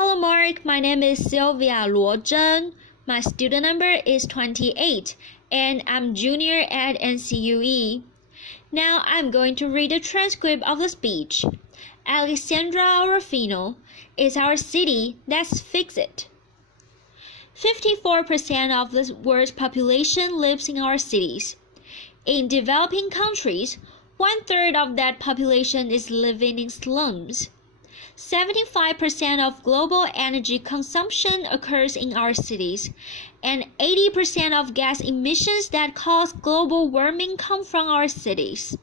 Hello Mark, my name is Sylvia Luo Zheng. My student number is 28 and I'm junior at NCUE. Now I'm going to read the transcript of the speech. Alessandra Orofino is our city, let's fix it. 54% of the world's population lives in our cities. In developing countries, 1/3 of that population is living in slums. 75% of global energy consumption occurs in our cities, and 80% of gas emissions that cause global warming come from our cities.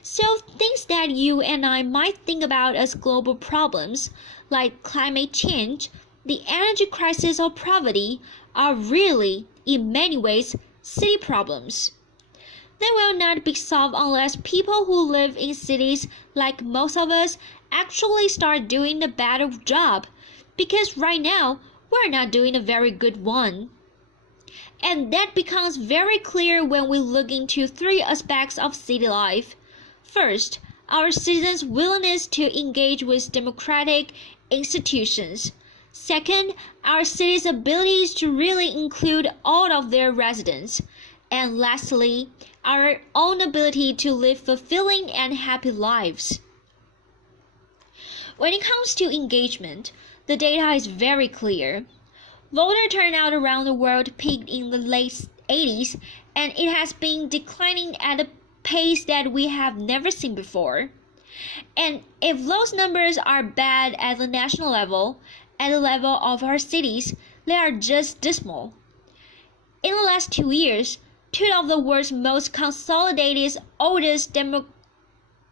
So things that you and I might think about as global problems, like climate change, the energy crisis, or poverty, are really, in many ways, city problems. They will not be solved unless people who live in cities, like most of us, actually start doing a better job, because right now we're not doing a very good one. And that becomes very clear when we look into three aspects of city life. First, our citizens' willingness to engage with democratic institutions. Second, our city's abilities to really include all of their residents. And lastly, our own ability to live fulfilling and happy lives. When it comes to engagement, the data is very clear. Voter turnout around the world peaked in the late 80s, and it has been declining at a pace that we have never seen before. And if those numbers are bad at the national level, at the level of our cities, they are just dismal. In the last 2 years, two of the world's most consolidated, oldest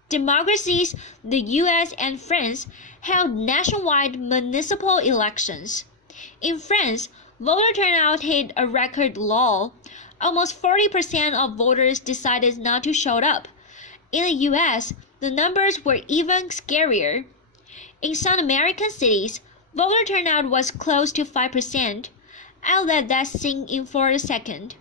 democracies, the US and France, held nationwide municipal elections. In France, voter turnout hit a record low. Almost 40% of voters decided not to show up. In the US, the numbers were even scarier. In some American cities, voter turnout was close to 5%. I'll let that sink in for a second.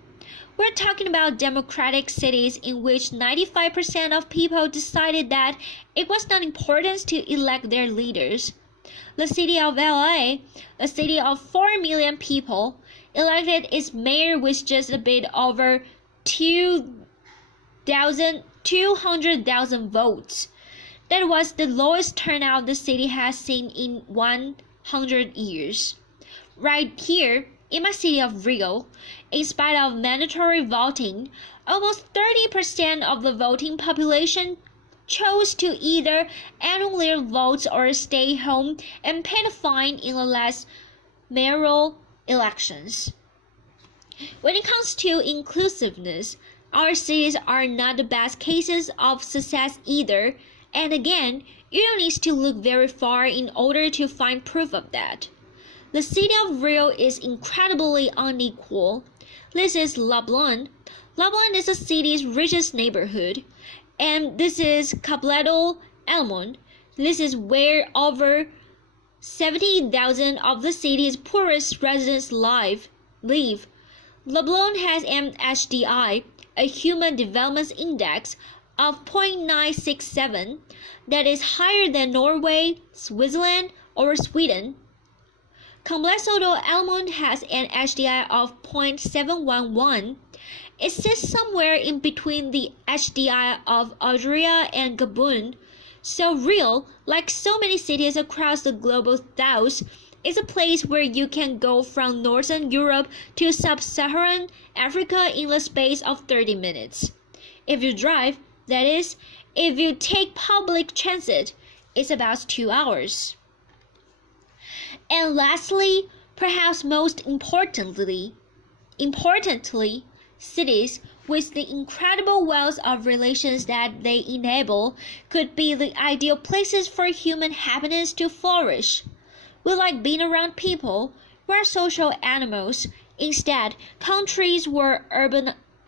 We're talking about democratic cities in which 95% of people decided that it was not important to elect their leaders. The city of LA, a city of 4 million people, elected its mayor with just a bit over 200,000 votes. That was the lowest turnout the city has seen in 100 years. Right here, in my city of Rio, in spite of mandatory voting, almost 30% of the voting population chose to either annul their votes or stay home and pay the fine in the last mayoral elections. When it comes to inclusiveness, our cities are not the best cases of success either, and again, you don't need to look very far in order to find proof of that. The city of Rio is incredibly unequal. This is Leblon. Leblon is the city's richest neighborhood. And this is Capleto Elmont. This is where over 70,000 of the city's poorest residents live. Leblon has an HDI, a Human Development Index, of 0.967, that is higher than Norway, Switzerland, or Sweden. Complexo do Elmont has an HDI of 0.711. It sits somewhere in between the HDI of Algeria and Gabon. So Rio, like so many cities across the global south, is a place where you can go from northern Europe to sub-Saharan Africa in the space of 30 minutes. If you drive, that is, if you take public transit, it's about 2 hours. And lastly, perhaps most importantly, cities with the incredible wealth of relations that they enable could be the ideal places for human happiness to flourish. We like being around people. We're social animals. Instead, countries where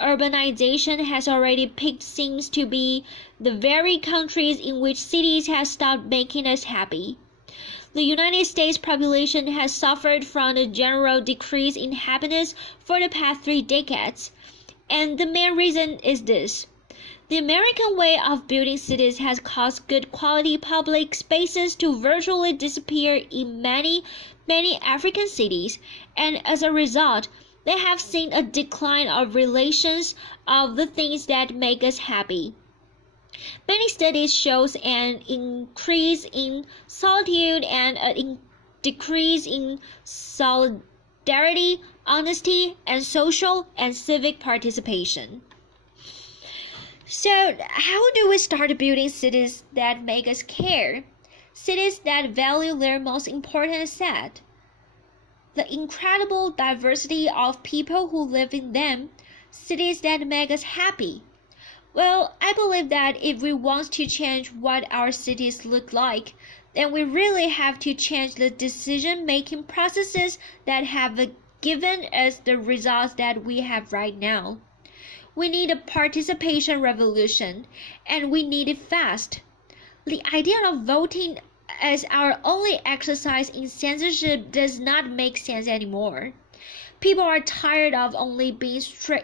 urbanization has already peaked seems to be the very countries in which cities have stopped making us happy. The United States population has suffered from a general decrease in happiness for the past 3 decades, and the main reason is this. The American way of building cities has caused good quality public spaces to virtually disappear in many African cities, and as a result, they have seen a decline of relations of the things that make us happy. Many studies show an increase in solitude and a decrease in solidarity, honesty, and social and civic participation. So, how do we start building cities that make us care? Cities that value their most important asset, the incredible diversity of people who live in them, cities that make us happy. Well, I believe that if we want to change what our cities look like, then we really have to change the decision-making processes that have given us the results that we have right now. We need a participation revolution, and we need it fast. The idea of voting as our only exercise in censorship does not make sense anymore. People are tired of only being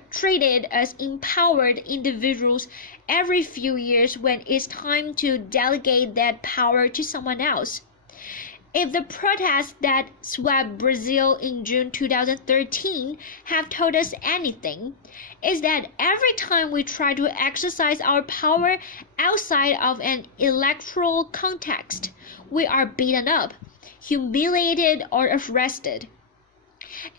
treated as empowered individuals every few years when it's time to delegate that power to someone else. If the protests that swept Brazil in June 2013 have told us anything, is that every time we try to exercise our power outside of an electoral context, we are beaten up, humiliated, or arrested.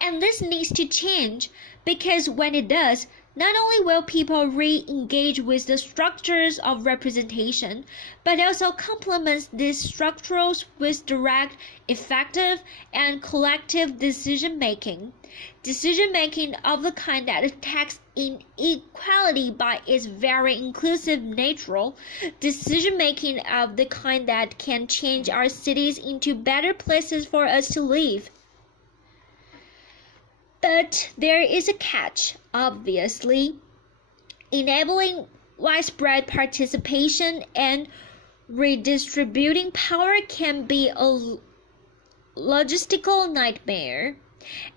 And this needs to change, because when it does, not only will people re-engage with the structures of representation, but also complement these structures with direct, effective, and collective decision-making. Decision-making of the kind that attacks inequality by its very inclusive nature. Decision-making of the kind that can change our cities into better places for us to live. But there is a catch, obviously. Enabling widespread participation and redistributing power can be a logistical nightmare.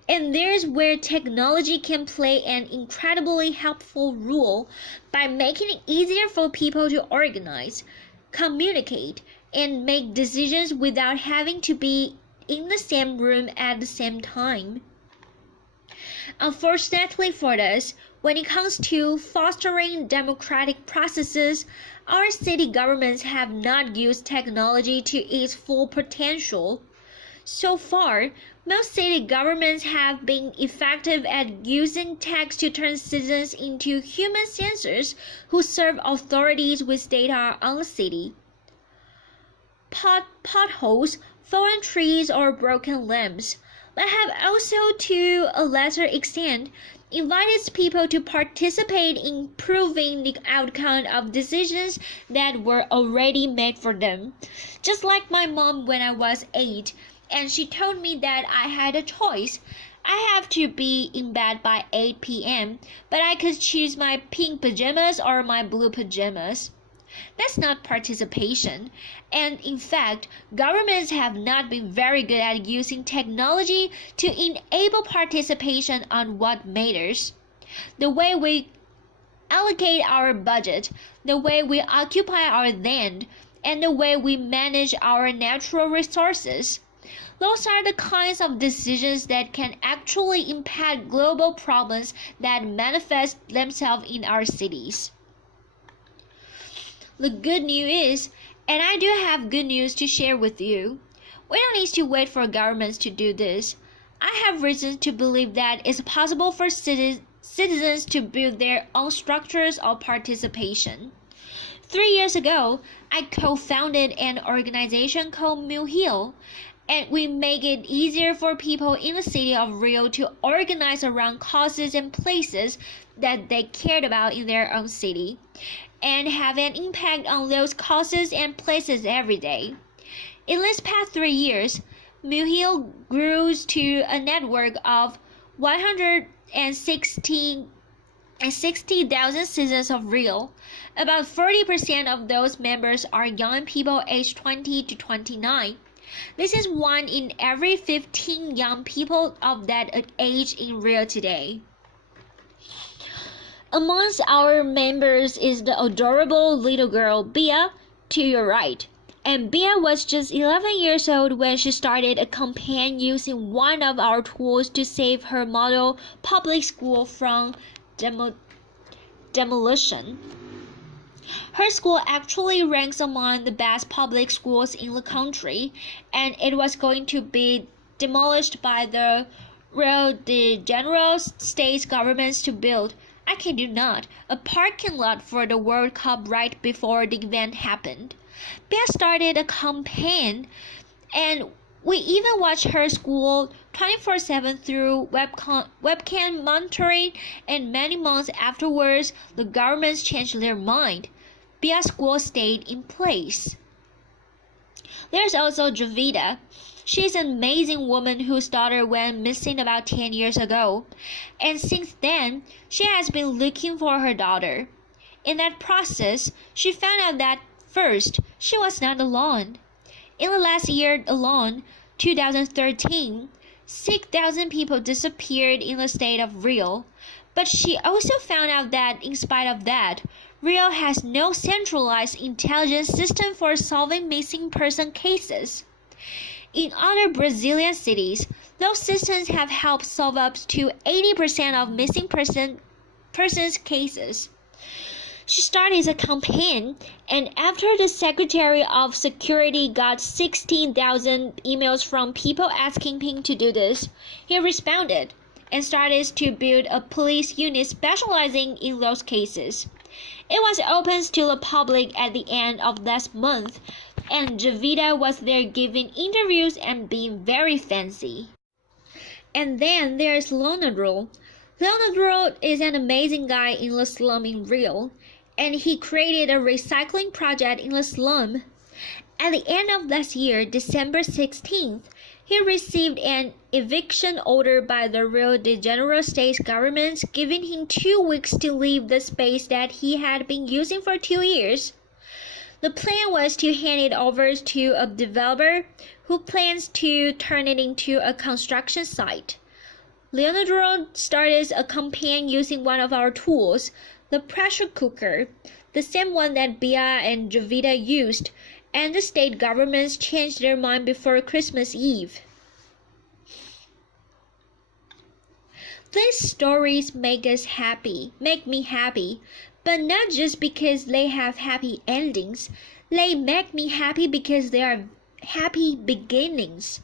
And there's where technology can play an incredibly helpful role by making it easier for people to organize, communicate, and make decisions without having to be in the same room at the same time. Unfortunately for us, when it comes to fostering democratic processes, our city governments have not used technology to its full potential. So far, most city governments have been effective at using tech to turn citizens into human censors who serve authorities with data on the city. Potholes, fallen trees, or broken limbs. They have also, to a lesser extent, invited people to participate in improving the outcome of decisions that were already made for them. Just like my mom when I was 8, and she told me that I had a choice. I have to be in bed by 8 p.m., but I could choose my pink pajamas or my blue pajamas. That's not participation, and in fact, governments have not been very good at using technology to enable participation on what matters. The way we allocate our budget, the way we occupy our land, and the way we manage our natural resources. Those are the kinds of decisions that can actually impact global problems that manifest themselves in our cities. The good news is, and I do have good news to share with you, we don't need to wait for governments to do this. I have reason to believe that it's possible for citizens to build their own structures of participation. 3 years ago, I co-founded an organization called Mill Hill, and we make it easier for people in the city of Rio to organize around causes and places that they cared about in their own city, and have an impact on those causes and places every day. In this past 3 years, Mill Hill grew to a network of 160,000 citizens of Rio. About 40% of those members are young people aged 20 to 29. This is 1 in every 15 young people of that age in Rio today. Amongst our members is the adorable little girl Bia to your right. And Bia was just 11 years old when she started a campaign using one of our tools to save her model public school from demolition. Her school actually ranks among the best public schools in the country, and it was going to be demolished by the Rio de Janeiro state governments to build, I kid you not, a parking lot for the World Cup right before the event happened. Bia started a campaign, and we even watched her school 24/7 through webcam monitoring, and many months afterwards, the governments changed their mind. Bia's school stayed in place. There's also Jovita. She's an amazing woman whose daughter went missing about 10 years ago, and since then, she has been looking for her daughter. In that process, she found out that first, she was not alone. In the last year alone, 2013, 6,000 people disappeared in the state of Rio. But she also found out that in spite of that, Rio has no centralized intelligence system for solving missing person cases. In other Brazilian cities, those systems have helped solve up to 80% of missing persons cases. She started a campaign, and after the Secretary of Security got 16,000 emails from people asking him to do this, he responded and started to build a police unit specializing in those cases. It was open to the public at the end of last month, and Jovita was there giving interviews and being very fancy. And then there's Leonardo. Leonardo is an amazing guy in the slum in Rio, and he created a recycling project in the slum. At the end of last year, December 16th, he received an eviction order by the Rio de Janeiro state government, giving him 2 weeks to leave the space that he had been using for 2 years. The plan was to hand it over to a developer who plans to turn it into a construction site. Leonardo started a campaign using one of our tools, the pressure cooker, the same one that Bia and Jovita used, and the state governments changed their mind before Christmas Eve. These stories make me happy, but not just because they have happy endings. They make me happy because they are happy beginnings.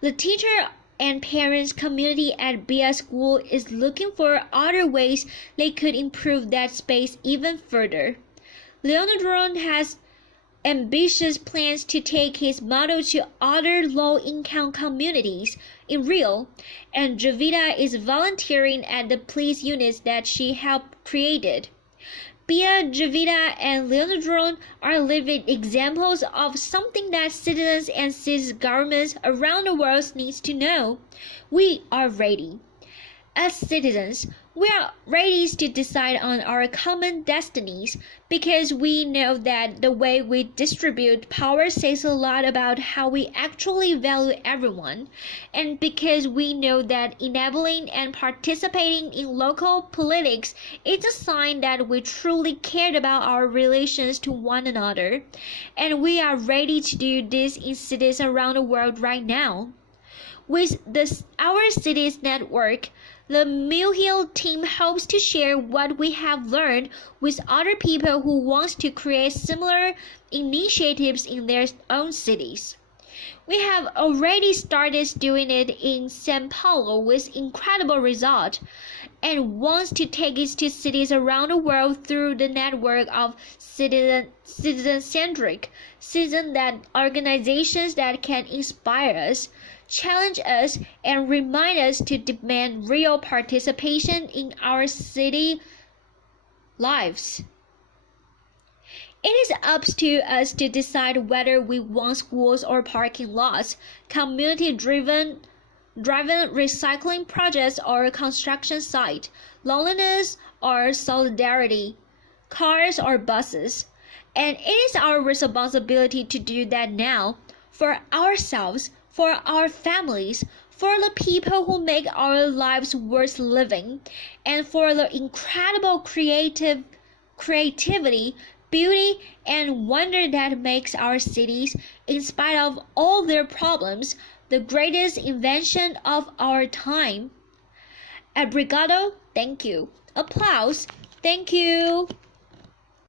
The teacher and parents community at Bia School is looking for other ways they could improve that space even further. Leonardo has ambitious plans to take his model to other low-income communities in Rio, and Jovita is volunteering at the police units that she helped created. Bia, Jovita, and Leonardo are living examples of something that citizens and city governments around the world need to know. We are ready. As citizens, we are ready to decide on our common destinies because we know that the way we distribute power says a lot about how we actually value everyone, and because we know that enabling and participating in local politics is a sign that we truly cared about our relations to one another, and we are ready to do this in cities around the world right now. With our cities network, the Mill Hill team hopes to share what we have learned with other people who want to create similar initiatives in their own cities. We have already started doing it in São Paulo with incredible results, and wants to take it to cities around the world through the network of citizen-centric organizations that can inspire us, challenge us, and remind us to demand real participation in our city lives. It is up to us to decide whether we want schools or parking lots, community-driven recycling projects or construction site, loneliness or solidarity, cars or buses. And it is our responsibility to do that now, for ourselves, for our families, for the people who make our lives worth living, and for the incredible creativity, beauty, and wonder that makes our cities, in spite of all their problems, the greatest invention of our time. Obrigado, thank you. Applause, thank you.